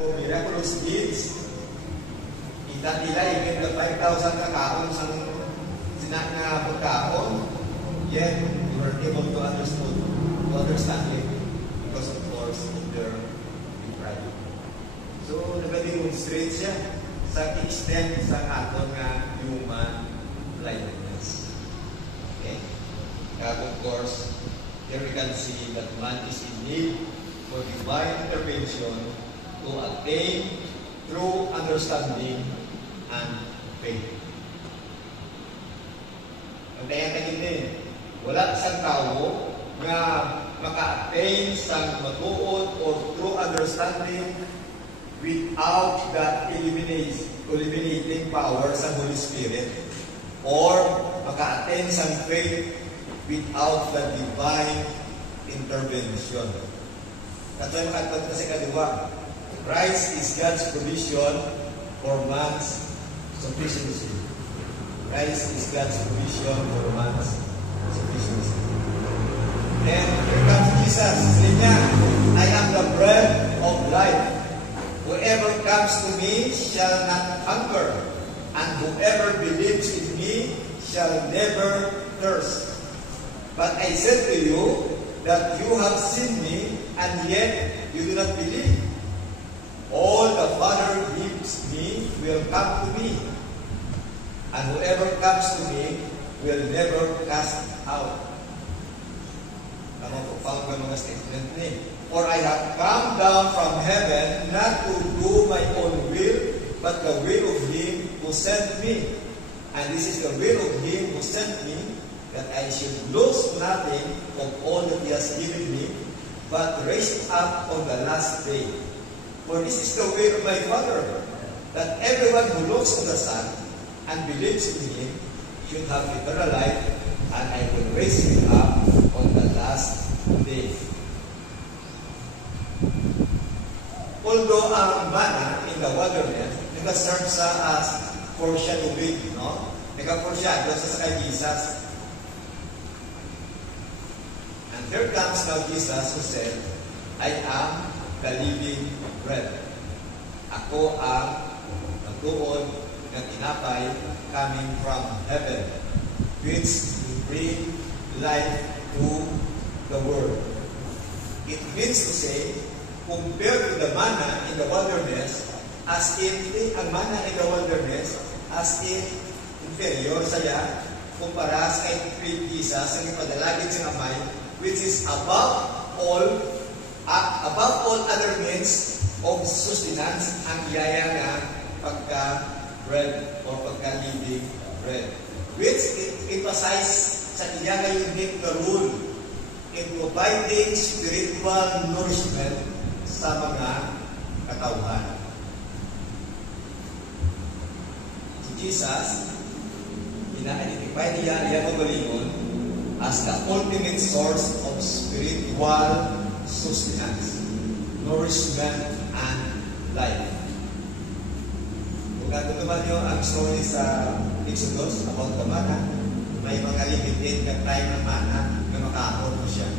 o miraculous deeds, kita nila even the 5,000 kakaon sa sinak na pagkaon, yet they were able to understand it because of course of their depravity. So, nag-demonstrate siya sa extent sa aton nga human blindness. Okay? Kaya of course, here we can see that man is in need for divine intervention to attain true understanding and faith. Antayan ka din, wala isang tao nga maka-attain sa matuod or true understanding without the eliminating power sa Holy Spirit or maka-attain sa faith without the divine intervention. Katulad makatapos kasi kaliwa, Christ is God's provision for man's sufficiency. Christ is God's provision for man's sufficiency. Then, here comes Jesus. Sabi niya, I am the bread of life. Whoever comes to me shall not hunger, and whoever believes in me shall never thirst. But I said to you that you have seen me, and yet you do not believe. All the Father gives me will come to me, and whoever comes to me will never cast out. Found by mga statement ni. For I have come down from heaven not to do my own will, but the will of Him who sent me. And this is the will of Him who sent me, that I should lose nothing of all that He has given me, but raise it up on the last day. For this is the will of my Father, that everyone who looks on the Son and believes in Him should have eternal life, and I will raise him up on the last day. Although ang manna in the wilderness, nag-serve sa as foreshadowing, no? Nag-foreshadow sa kay Jesus. And here comes now Jesus who said, I am the living bread. Ako ang nagtuon ng tinapay coming from heaven, which bring life to the world. It means to say, compared to the manna in the wilderness, as in ang manna in the wilderness, as in inferior saya, kumpara sa kay Jesus, ang ipadalagin sa amay, which is above all other means of sustenance, ang iyaya nga pagka-bread or pagka-living bread. Which it emphasizes sa iya nga unique na rule in providing spiritual nourishment sa mga katauhan. Si Jesus, ina-identify niya iyang magalingon as the ultimate source of spiritual sustenance, nourishment, and life. Kung natutuman niyo ang story sa Exodus about the manna, may mga limited na time ng manna na makaahon mo siya.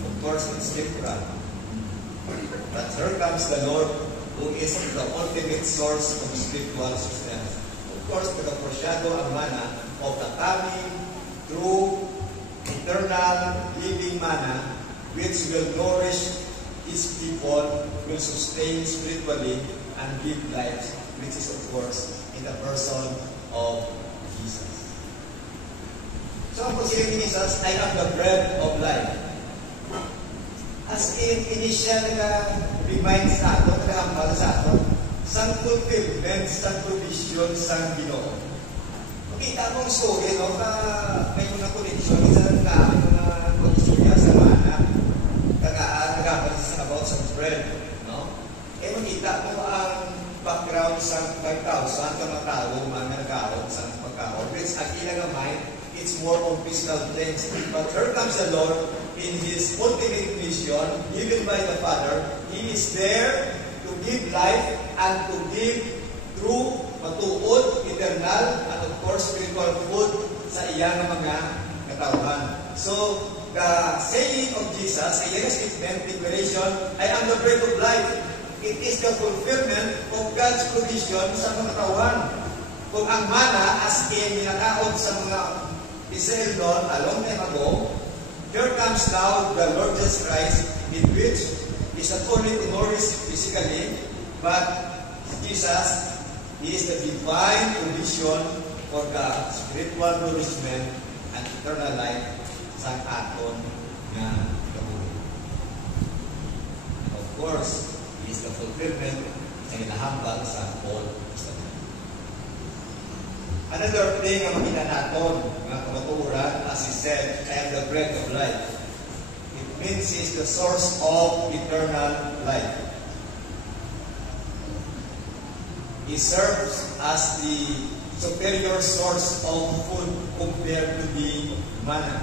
Of course, it's temporal. But here comes the Lord who is the ultimate source of spiritual sustenance. Of course, nag-foreshadow ang manna of the coming through eternal living manna which will nourish His people, will sustain spiritually, and give life, which is of course in the person of Jesus. So, ang pagsiling ni Jesus, I am the bread of life. As in, initial nag-remind sa ato, nag-aambal sa ato, sa fulfillment, sa provision sa Ginoo. Makita mong story, no? May mga connection, isa lang na mga pag-istorya sa mana, nag-aambal sa about sa bread, no? Makita mo ang background sa 5,000 ka matao, mga nagkaon sa pagkaon, which ang ilang mind, it's more on physical things. But here comes the Lord in His ultimate mission, given by the Father. He is there to give life and to give true, matuod, eternal, and of course, spiritual food sa iyang mga katauhan. So, the saying of Jesus, a statement, declaration, I am the bread of life. it is the fulfillment of God's provision sa mga tauhan. Kung ang mana as in minakaon sa mga Israel doon a long time ago, here comes now the Lord Jesus Christ, in which is not only to nourish physically, but Jesus, He is the divine provision for the spiritual nourishment and eternal life sa aton nga kabuhi. Of course, He is the fulfillment sa hinahambal sa Old Testament. Another thing ang makita natin nga kamatuoran, as He said, I am the bread of life. It means He is the source of eternal life. He serves as the superior source of food compared to the manna.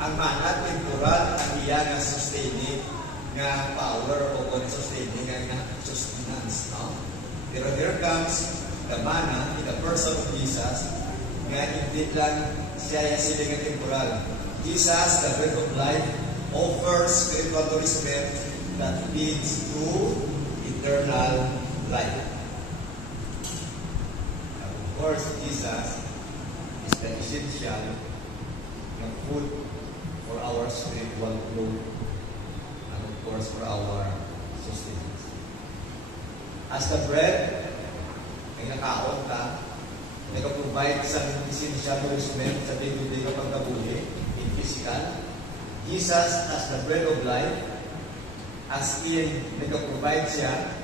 Ang manna, temporal, ang iya nga sustaining nga power o sustaining nga sustenance. No? Pero there comes the manna in the person of Jesus nga hindi lang siya sila nga temporal. Jesus, the bread of life, offers spiritual nourishment that leads to eternal life. Of course, Jesus is the essential food for our spiritual growth and of course for our sustenance. As the bread, ay nakaon ka, nag-provide sa essential nourishment sa day-to-day kapag kabuhi in physical. Jesus as the bread of life, as in nag-provide siya,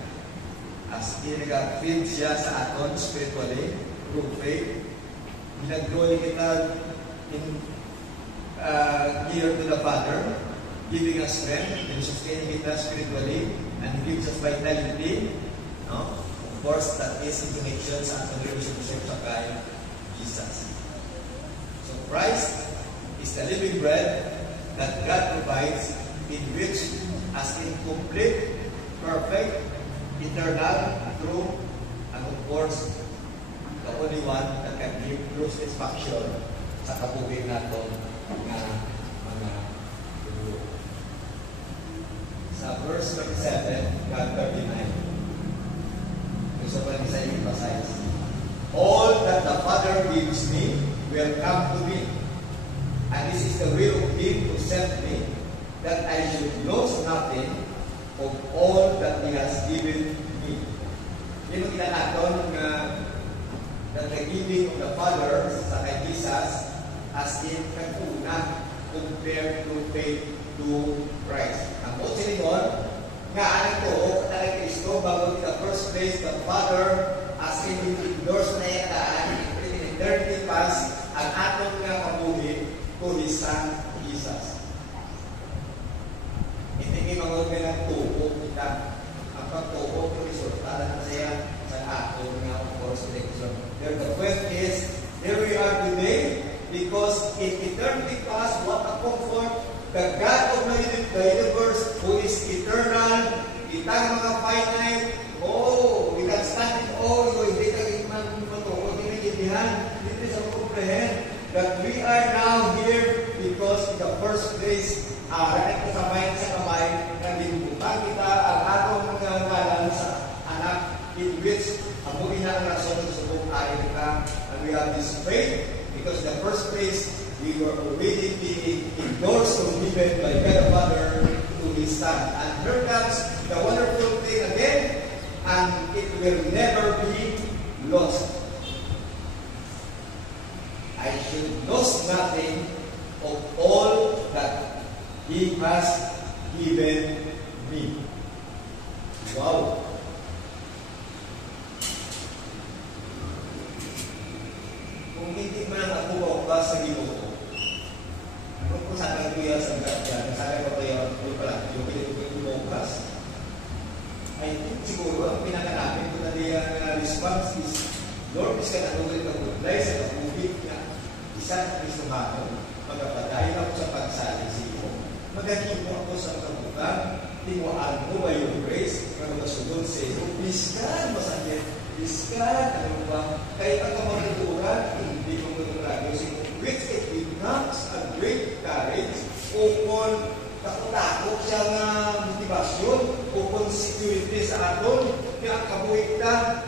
as in nag-feed siya sa aton spiritually, through faith. Ginag-grow kita in near to the Father, giving us strength and sustaining kita spiritually and gives us vitality. No? Of course, that is in connection sa ating relationship sa kay Jesus. So Christ is the living bread that God provides, in which as in complete, perfect, eternal, true, and of course, the only one that can give true satisfaction sa kabuhi natin nga mga tulo. Sa verse 37, God 39, gusto ko lang isa yung emphasize. All that the Father gives me will come to me. And this is the will of Him who sent me, that I should lose nothing of all that He has given me. Yun ang kinanaton nga that the giving of the Father sa kay Jesus as in kaguna compared to faith to Christ. Ang po siningon, nga anak ko, katalay Kristo, bago in the first place, the Father as in endorse na yataan, in eternity past, ang atong nga kabuhi to His Son, Jesus. Hindi magawag ka ng tubo kita. Ang pagtubo, ito resulta na siya sa atong nga, of course, election. The question is, here we are today, because in eternity past, what a comfort, the God of the universe, who is eternal, kitang mga finite, we can stand in awe, hindi ka man matuwa, hindi nagigihan, hindi sa comprehend, that we are now here, because in the first place, rakit ko sa mind sa kamay, nalimutan kita, ang atong mga ngalan sa anak, in which, amuin na ang rason sa subong ayon ka, and we have this faith, because in the first place, we were already being endorsed or given by God the Father to His Son. And here comes the wonderful thing again, and it will never be lost. I should lose nothing of all that He has given me. Wow! Kung hindi man ako ba sa Ginoo, kung saan ang kuya sa gaya, saan ang kuya, kung pala, yung pinag-ubukas, I think siguro ang pinakanapin ko na niya response is, Lord, is ka nanulit ang gulay sa kapubig na isa na Kristo hato, magkapadayon ako sa pagsali sa iyo, maghahipo ako sa kabukan, tiwaan mo ba yung grace, na magasunod sa iyo, biskan, masakit, biskan, ano ba, kahit ang kamarituran, hindi ko magkakagyo sa iyo, which it becomes a great courage, upon takot siya nga motivasyon, upon responsibility sa aton, kaya kabuhig ta,